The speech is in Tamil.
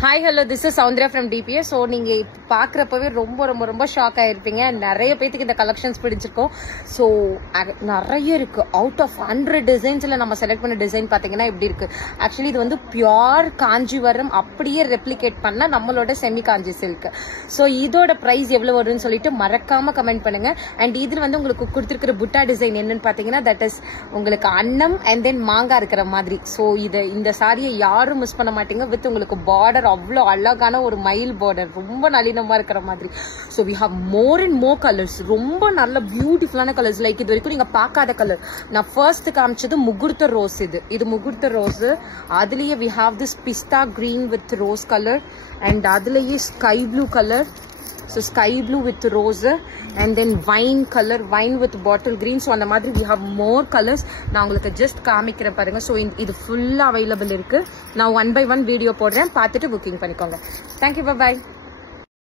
Hi, hello, this is Soundria from DPS. So, நீங்க பாக்குறப்பவே ரொம்ப ஷாக் ஆயிருப்பீங்க. நிறைய பேத்துக்கு இந்த கலெக்ஷன்ஸ் பிடிச்சிருக்கும். So, நிறைய இருக்கு. அவுட் ஆஃப் 100 டிசைன்ஸ்ல நம்ம செலக்ட் பண்ண டிசைன் பாத்தீங்கன்னா இப்படி இருக்கு. ஆக்சுவலி இது வந்து பியூர் காஞ்சிவரம் அப்படியே ரெப்ளிகேட் பண்ண நம்மளோட செமி காஞ்சி சில்க். So, இதோட பிரைஸ் எவ்வளவு வரும்னு சொல்லிட்டு மறக்காம கமெண்ட் பண்ணுங்க. அண்ட் இதுல வந்து உங்களுக்கு கொடுத்திருக்கிற புட்டா டிசைன் என்னன்னு பாத்தீங்கன்னா தட் இஸ் உங்களுக்கு அன்னம் அண்ட் தென் மாங்கா இருக்கிற மாதிரி. So, இந்த சாரியை யாரும் மிஸ் பண்ண மாட்டீங்க. வித் உங்களுக்கு பார்டர் அவ்வளோ அழகான ஒரு மயில் பார்டர் ரொம்ப நளினமா இருக்கிற மாதிரி. So we have more and more colours, ரொம்ப நல்ல பியூட்டிஃபுல்லான கலர்ஸ். லைக் இது வரைக்கும் நீங்க பார்க்காத கலர். நான் ஃபர்ஸ்ட் காமிச்சது முகூர்த்த ரோஸ். இது முகூர்த்த ரோஸ். அதுலயே we have this pista green with rose colour and அதுலயே sky blue colour. So sky blue with rose and then wine color, wine with bottle green. So அந்த மாதிரி we have more colors. நான் உங்களுக்கு just காமிக்கிறேன் பாருங்க. So இது full available இருக்கு. நான் 1 by 1 வீடியோ போடுறேன், பார்த்துட்டு புக்கிங் பண்ணிக்கோங்க. Thank you, bye bye.